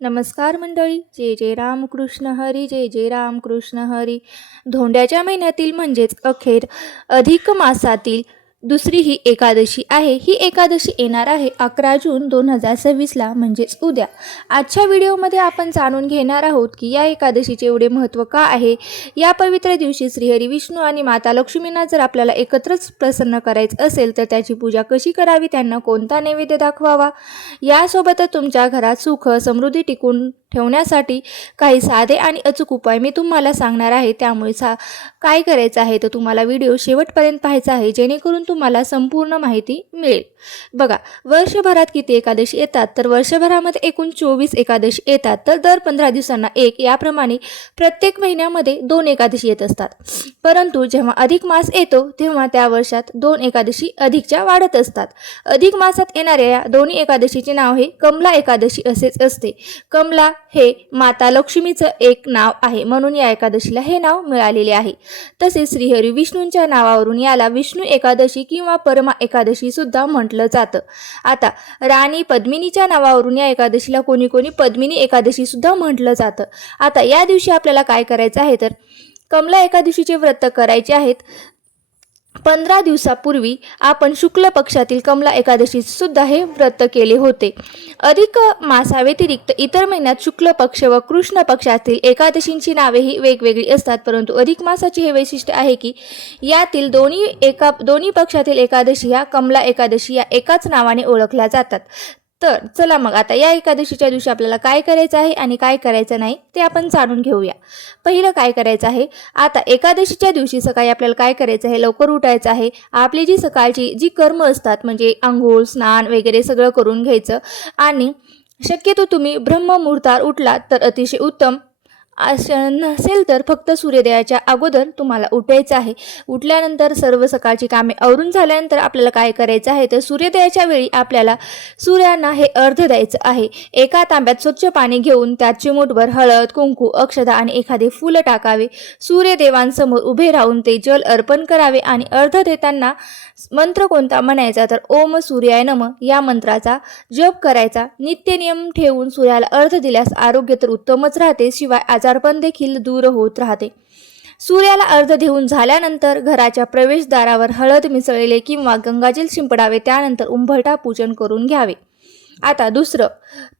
नमस्कार मंडळी. जय जय रामकृष्ण हरी, जय जय रामकृष्ण हरी. धोंड्याच्या महिन्यातील म्हणजेच अखेर अधिक मासातील दुसरी ही एकादशी आहे. ही एकादशी येणार आहे 11 जून 2026ला म्हणजेच उद्या. आजच्या व्हिडिओमध्ये आपण जाणून घेणार आहोत की या एकादशीचे एवढे महत्त्व का आहे. या पवित्र दिवशी श्रीहरी विष्णू आणि माता लक्ष्मींना जर आपल्याला एकत्रच प्रसन्न करायचं असेल तर त्याची पूजा कशी करावी, त्यांना कोणता नैवेद्य दाखवावा, यासोबतच तुमच्या घरात सुख समृद्धी टिकून ठेवण्यासाठी काही साधे आणि अचूक उपाय मी तुम्हाला सांगणार आहे. त्यामुळे काय करायचं आहे तर तुम्हाला व्हिडिओ शेवटपर्यंत पाहायचा आहे, जेणेकरून तुम्हाला संपूर्ण माहिती मिळेल. बघा, वर्षभरात किती एकादशी येतात तर वर्षभरामध्ये एकूण 24 एकादशी येतात. तर दर 15 दिवसांना एक, याप्रमाणे प्रत्येक महिन्यामध्ये 2 एकादशी येत असतात. परंतु जेव्हा अधिक मास येतो तेव्हा त्या वर्षात 2 एकादशी अधिकच्या वाढत असतात. अधिक मासात येणाऱ्या या दोन्ही एकादशीचे नाव हे कमला एकादशी असेच असते. कमला हे माता लक्ष्मीचं एक नाव आहे, म्हणून या एकादशीला हे नाव मिळालेले आहे. तसेच श्रीहरी विष्णूंच्या नावावरून याला विष्णू एकादशी किंवा परमा एकादशी सुद्धा म्हटलं जातं. आता राणी पद्मिनीच्या नावावरून या एकादशीला कोणी पद्मिनी एकादशी सुद्धा म्हटलं जातं. आता या दिवशी आपल्याला काय करायचं आहे तर कमला एकादशीचे व्रत करायचे आहेत. 15 दिवसापूर्वी आपण शुक्ल पक्षातील कमला एकादशी सुद्धा हे व्रत केले होते. अधिक मासाव्यतिरिक्त इतर महिन्यात शुक्ल पक्ष व कृष्ण पक्षातील एकादशींची नावे ही वेगवेगळी असतात. परंतु अधिक मासाचे हे वैशिष्ट्य आहे की यातील दोन्ही पक्षातील एकादशी या कमला एकादशी या एकाच नावाने ओळखल्या जातात. तर चला मग आता या एकादशीच्या दिवशी आपल्याला काय करायचं आहे आणि काय करायचं नाही ते आपण जाणून घेऊया. पहिलं काय करायचं आहे, आता एकादशीच्या दिवशी सकाळी आपल्याला काय करायचं आहे, लवकर उठायचं आहे. आपली जी सकाळची जी कर्म असतात म्हणजे आंघोळ स्नान वगैरे सगळं करून घ्यायचं आणि शक्यतो तुम्ही ब्रह्ममुहूर्तावर उठलात तर अतिशय उत्तम. असं नसेल तर फक्त सूर्योदयाच्या अगोदर तुम्हाला उठायचं आहे. उठल्यानंतर सर्व सकाळची कामे आवरून झाल्यानंतर आपल्याला काय करायचं आहे तर सूर्योदयाच्या वेळी आपल्याला सूर्यांना हे अर्घ्य द्यायचं आहे. एका तांब्यात स्वच्छ पाणी घेऊन त्यात चिमूटभर हळद, कुंकू, अक्षता आणि एखादे फूल टाकावे. सूर्यदेवांसमोर उभे राहून ते जल अर्पण करावे आणि अर्घ्य देताना मंत्र कोणता म्हणायचा तर ओम सूर्याय नमः या मंत्राचा जप करायचा. नित्यनियम ठेवून सूर्याला अर्घ्य दिल्यास आरोग्य तर उत्तमच राहते, शिवाय आजारपण देखील दूर होत राहते. सूर्याला अर्घ्य देऊन झाल्यानंतर घराच्या प्रवेशद्वारावर हळद मिसळलेले किंवा गंगाजल शिंपडावे. त्यानंतर उंबरठा पूजन करून घ्यावे. आता दुसरं,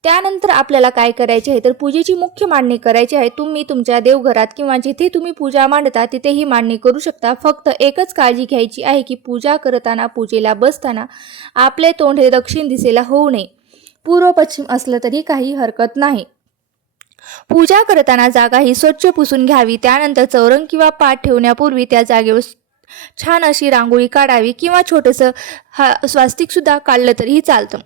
त्यानंतर आपल्याला काय करायचे आहे तर पूजेची मुख्य मांडणी करायची आहे. तुम्ही तुमच्या देवघरात किंवा जिथे तुम्ही पूजा मांडता तिथेही मांडणी करू शकता. फक्त एकच काळजी घ्यायची आहे की पूजा करताना, पूजेला बसताना आपले तोंड हे दक्षिण दिशेला होऊ नये. पूर्व पश्चिम असलं तरी काही हरकत नाही. पूजा करताना जागा ही स्वच्छ पुसून घ्यावी. त्यानंतर चौरंग किंवा पाट ठेवण्यापूर्वी त्या जागेवर छान अशी रांगोळी काढावी किंवा छोटंसं स्वास्तिक सुद्धा काढलं तरीही चालतं.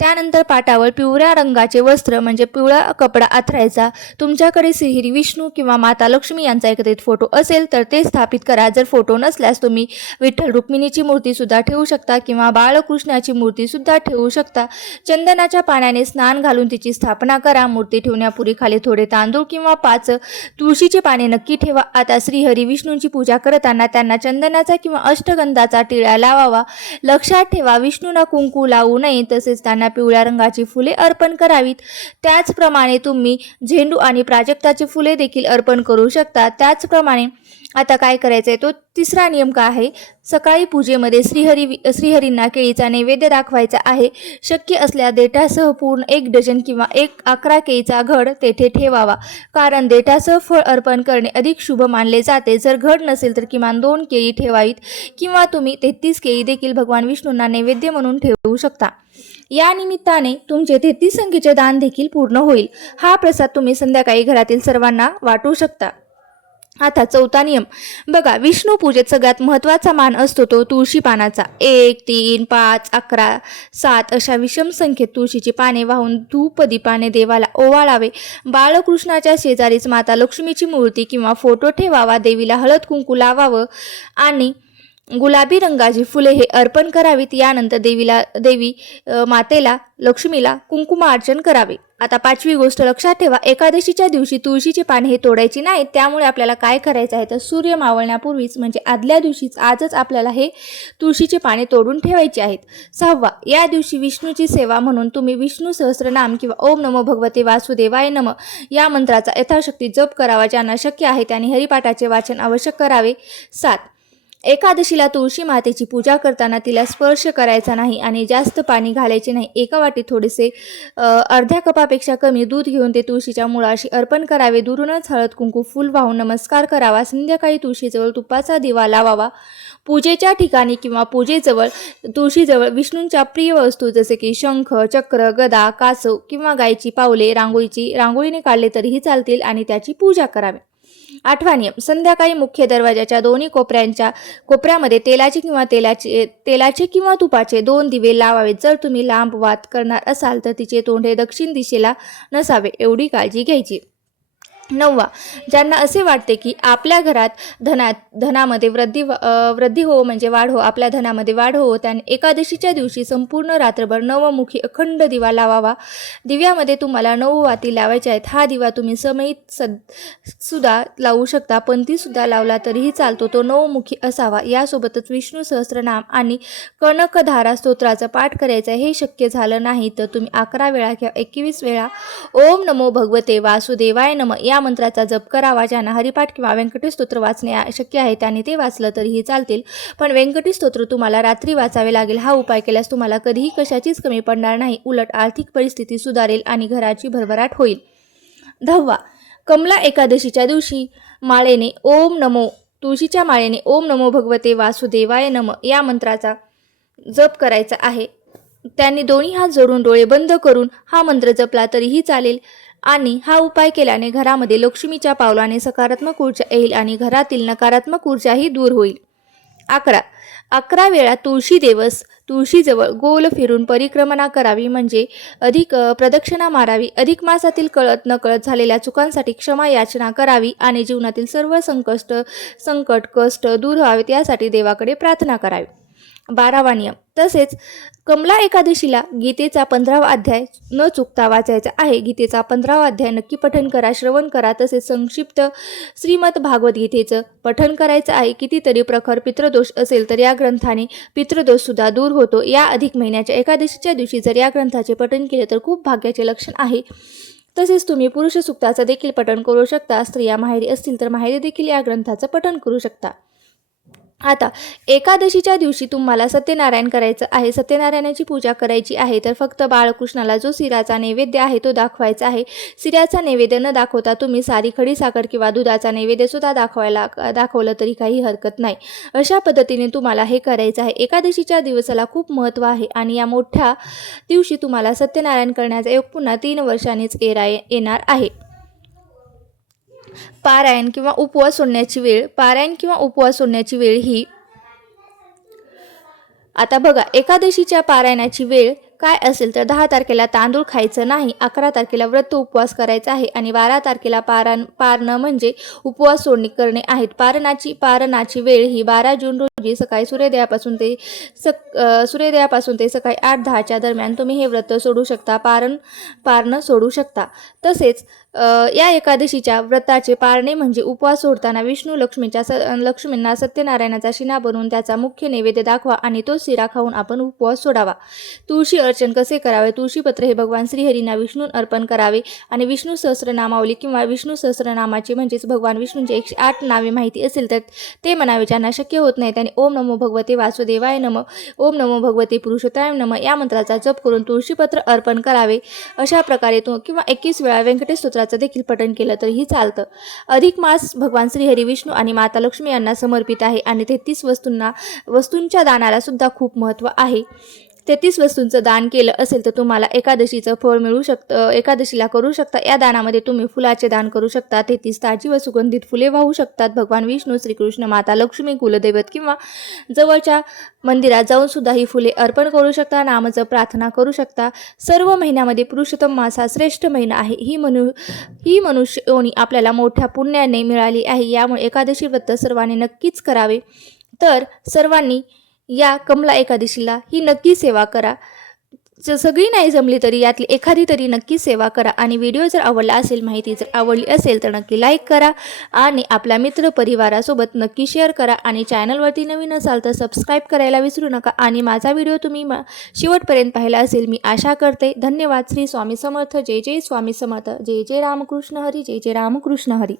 त्यानंतर पाटावर पिवळ्या रंगाचे वस्त्र म्हणजे पिवळा कपडा अंथरायचा. तुमच्याकडे श्रीहरी विष्णू किंवा माता लक्ष्मी यांचा एकत्रित फोटो असेल तर ते स्थापित करा. जर फोटो नसल्यास तुम्ही विठ्ठल रुक्मिणीची मूर्ती सुद्धा ठेवू शकता किंवा बाळकृष्णाची मूर्ती सुद्धा ठेवू शकता. चंदनाच्या पाण्याने स्नान घालून तिची स्थापना करा. मूर्ती ठेवण्यापूर्वी खाली थोडे तांदूळ किंवा 5 तुळशीची पाने नक्की ठेवा. आता श्रीहरी विष्णूंची पूजा करताना त्यांना चंदनाचा किंवा अष्टगंधाचा टिळा लावावा. लक्षात ठेवा, विष्णूंना कुंकू लावू नये, तसेच त्यांना पिवळ्या रंगाची फुले अर्पण करावीत. त्याचप्रमाणे तुम्ही झेंडू आणि प्राजक्ताची फुले देखील अर्पण करू शकता. त्याचप्रमाणे आता काय करायचं आहे तो तिसरा नियम काय आहे, सकाळी पूजेमध्ये श्रीहरींना केळीचा नैवेद्य दाखवायचा आहे. शक्य असल्यास देठासह पूर्ण 1 डझन किंवा 11 केळीचा घड तेथे ठेवावा, कारण देठासह फळ अर्पण करणे अधिक शुभ मानले जाते. जर घड नसेल तर किमान 2 केळी ठेवावीत किंवा तुम्ही 33 केळी देखील भगवान विष्णूंना नैवेद्य म्हणून ठेवू शकता. या निमित्ताने तुमचे 33 संख्येचे दान देखील पूर्ण होईल. हा प्रसाद तुम्ही संध्याकाळी घरातील सर्वांना वाटू शकता. आता चौथा नियम बघा, विष्णू पूजेत सगळ्यात महत्त्वाचा मान असतो तो तुळशी पानाचा. 1, 3, 5, 11, 7 अशा विषम संख्येत तुळशीची पाने वाहून धूप दीपाने देवाला ओवाळावे. बाळकृष्णाच्या शेजारीच माता लक्ष्मीची मूर्ती किंवा फोटो ठेवावा. देवीला हळद कुंकू लावावं आणि गुलाबी रंगाची फुले हे अर्पण करावीत. यानंतर देवी मातेला लक्ष्मीला कुंकुमार्चन करावे. आता 5वी गोष्ट लक्षात ठेवा, एकादशीच्या दिवशी तुळशीची पाने हे तोडायची नाहीत. त्यामुळे आपल्याला काय करायचं आहे तर सूर्य मावळण्यापूर्वीच म्हणजे आदल्या दिवशीच आजच आपल्याला हे तुळशीची पाने तोडून ठेवायची आहेत. 6वा, या दिवशी विष्णूची सेवा म्हणून तुम्ही विष्णू सहस्त्रनाम किंवा ओम नमो भगवते वासुदेवाय नमः या मंत्राचा यथाशक्ती जप करावा. ज्यांना शक्य आहे त्यांनी हरिपाठाचे वाचन आवश्यक करावे. 7, एकादशीला तुळशी मातेची पूजा करताना तिला स्पर्श करायचा नाही आणि जास्त पाणी घालायचे नाही. एका वाटीत थोडेसे अर्ध्या कपापेक्षा कमी दूध घेऊन ते तुळशीच्या मुळाशी अर्पण करावे. दुरूनच हळद कुंकू फूल वाहून नमस्कार करावा. संध्याकाळी तुळशीजवळ तुपाचा दिवा लावावा. पूजेच्या ठिकाणी किंवा पूजेजवळ तुळशीजवळ विष्णूंच्या प्रिय वस्तू जसे की शंख, चक्र, गदा, कासव किंवा गायची पावले रांगोळीने काढले तरीही चालतील आणि त्याची पूजा करावी. 8वा नियम, संध्याकाळी मुख्य दरवाजाच्या दोन्ही कोपऱ्यामध्ये तेलाचे किंवा तुपाचे 2 दिवे लावावेत. जर तुम्ही लांब वात करणार असाल तर तिचे तोंड हे दक्षिण दिशेला नसावे, एवढी काळजी घ्यायची. 9वा, ज्यांना असे वाटते की आपल्या घरात धनामध्ये वृद्धी हो म्हणजे वाढ हो, आपल्या धनामध्ये वाढ हो, त्याने एकादशीच्या दिवशी संपूर्ण रात्रभर नवमुखी अखंड दिवा लावावा. दिव्यामध्ये तुम्हाला 9 वाती लावायच्या आहेत. हा दिवा तुम्ही समईत सुद्धा लावू शकता, पंथीसुद्धा लावला तरीही चालतो. तो 9मुखी असावा. यासोबतच विष्णू सहस्त्रनाम आणि कनकधारा स्तोत्राचा पाठ करायचा. हे शक्य झालं नाही तर तुम्ही 11 वेळा किंवा 21 वेळा ओम नमो भगवते वासुदेवाय नमः या मंत्राचा जप करावा. ज्यांना हरिपाठ किंवा व्यंकटेश स्तोत्र वाचणे शक्य आहे त्यांनी ते वाचलं तरीही चालतील, पण व्यंकटेश स्तोत्र तुम्हाला रात्री वाचावे लागेल. हा उपाय केल्यास तुम्हाला कधीही कशाचीच कमी पडणार नाही, उलट आर्थिक परिस्थिती सुधारेल आणि घराची भरभराट होईल. 10वा, कमला एकादशीच्या दिवशी तुळशीच्या माळेने ओम नमो भगवते वासुदेवाय नमः या मंत्राचा जप करायचा आहे. त्यांनी दोन्ही हात जोडून डोळे बंद करून हा मंत्र जपला तरीही चालेल आणि हा उपाय केल्याने घरामध्ये लक्ष्मीच्या पावलाने सकारात्मक ऊर्जा येईल आणि घरातील नकारात्मक ऊर्जाही दूर होईल. 11 वेळा तुळशीजवळ गोल फिरून परिक्रमणा करावी म्हणजे अधिक प्रदक्षिणा मारावी. अधिक मासातील कळत नकळत झालेल्या चुकांसाठी क्षमा याचना करावी आणि जीवनातील सर्व संकट कष्ट दूर व्हावेत यासाठी देवाकडे प्रार्थना करावी. 12वा नियम, तसेच कमला एकादशीला गीतेचा 15वा अध्याय न चुकता वाचायचा आहे. गीतेचा 15वा अध्याय नक्की पठण करा, श्रवण करा. तसेच संक्षिप्त श्रीमद भागवत गीतेचं पठण करायचं आहे. कितीतरी प्रखर पितृदोष असेल तर या ग्रंथाने पितृदोष सुद्धा दूर होतो. या अधिक महिन्याच्या एकादशीच्या दिवशी जर या ग्रंथाचे पठण केले तर खूप भाग्याचे लक्षण आहे. तसेच तुम्ही पुरुष सूक्ताचं देखील पठण करू शकता. स्त्रिया माहेरी असतील तर माहेरी देखील या ग्रंथाचं पठण करू शकता. आता एकादशीच्या दिवशी तुम्हाला सत्यनारायण करायचं आहे. सत्यनारायणाची पूजा करायची आहे तर फक्त बाळकृष्णाला जो शिराचा नैवेद्य आहे तो दाखवायचा आहे. शिऱ्याचा नैवेद्य न दाखवता तुम्ही सारी खडी साखर किंवा दुधाचा नैवेद्य सुद्धा दाखवलं तरी काही हरकत नाही. अशा पद्धतीने तुम्हाला हे करायचं आहे. एकादशीच्या दिवसाला खूप महत्त्व आहे आणि या मोठ्या दिवशी तुम्हाला सत्यनारायण करण्याचा योग पुन्हा 3 वर्षांनीच येणार आहे. पारायण किंवा उपवास सोडण्याची वेळ ही आता बघा, एकादशीच्या पारायणाची वेळ काय असेल तर 10 तारखेला तांदूळ खायचं नाही, 11 तारखेला व्रत उपवास करायचा आहे आणि 12 तारखेला पारणं म्हणजे उपवास सोडणे करणे आहेत. पारणाची वेळ ही 12 जून रोजी सकाळी सूर्योदयापासून ते सकाळी 8-10च्या दरम्यान तुम्ही हे व्रत सोडू शकता, पारणं सोडू शकता. तसेच या एकादशीच्या व्रताचे पारणे म्हणजे उपवास सोडताना विष्णू लक्ष्मींना सत्यनारायणाचा शिना बनवून त्याचा मुख्य नैवेद्य दाखवा आणि तो शिरा खाऊन आपण उपवास सोडावा. तुळशी अर्चन कसे करावे? तुळशीपत्र हे भगवान श्रीहरींना विष्णू अर्पण करावे आणि विष्णू सहस्रनामावली किंवा विष्णू सहस्रनामाची म्हणजेच भगवान विष्णूंचे 108 नावे माहिती असेल तर ते म्हणावे. ज्यांना शक्य होत नाही त्यांनी ओम नमो भगवते वासुदेवाय नमः, ओम नमो भगवते पुरुषोत्तमाय नमः या मंत्राचा जप करून तुळशीपत्र अर्पण करावे. अशा प्रकारे किंवा 21 वेळा व्यंकटेश स्तोत्राचं देखील पठण केलं तरीही चालतं. अधिक मास भगवान श्रीहरी विष्णू आणि माता लक्ष्मी यांना समर्पित आहे आणि 33 वस्तूंच्या दानाला सुद्धा खूप महत्त्व आहे. 33 वस्तूंचं दान केलं असेल तर तुम्हाला एकादशीचं फळ मिळू शकतं. एकादशीला करू शकता. या दानामध्ये तुम्ही फुलाचे दान करू शकता. 33 ताजी व सुगंधित फुले वाहू शकतात. भगवान विष्णू, श्रीकृष्ण, माता लक्ष्मी, कुलदैवत किंवा जवळच्या मंदिरात जाऊन सुद्धा ही फुले अर्पण करू शकता. नामजप प्रार्थना करू शकता. सर्व महिन्यामध्ये पुरुषोत्तम मास हा श्रेष्ठ महिना आहे. ही मनुष्य योनी आपल्याला मोठ्या पुण्याने मिळाली आहे. यामुळे एकादशी व्रत सर्वांनी नक्कीच करावे. तर सर्वांनी या कमला एकादशीला ही नक्की सेवा करा. सगळी नाही जमली तरी यातली एखादी तरी नक्की सेवा करा. आणि व्हिडिओ जर आवडला असेल, माहिती जर आवडली असेल तर नक्की लाईक करा आणि आपल्या मित्र परिवारासोबत नक्की शेअर करा. आणि चॅनलवरती नवीन असाल तर सबस्क्राईब करायला विसरू नका. आणि माझा व्हिडिओ तुम्ही शेवटपर्यंत पाहिला असेल मी आशा करते. धन्यवाद. श्री स्वामी समर्थ. जय जय स्वामी समर्थ. जय जय रामकृष्ण हरी. जय जय रामकृष्ण हरी.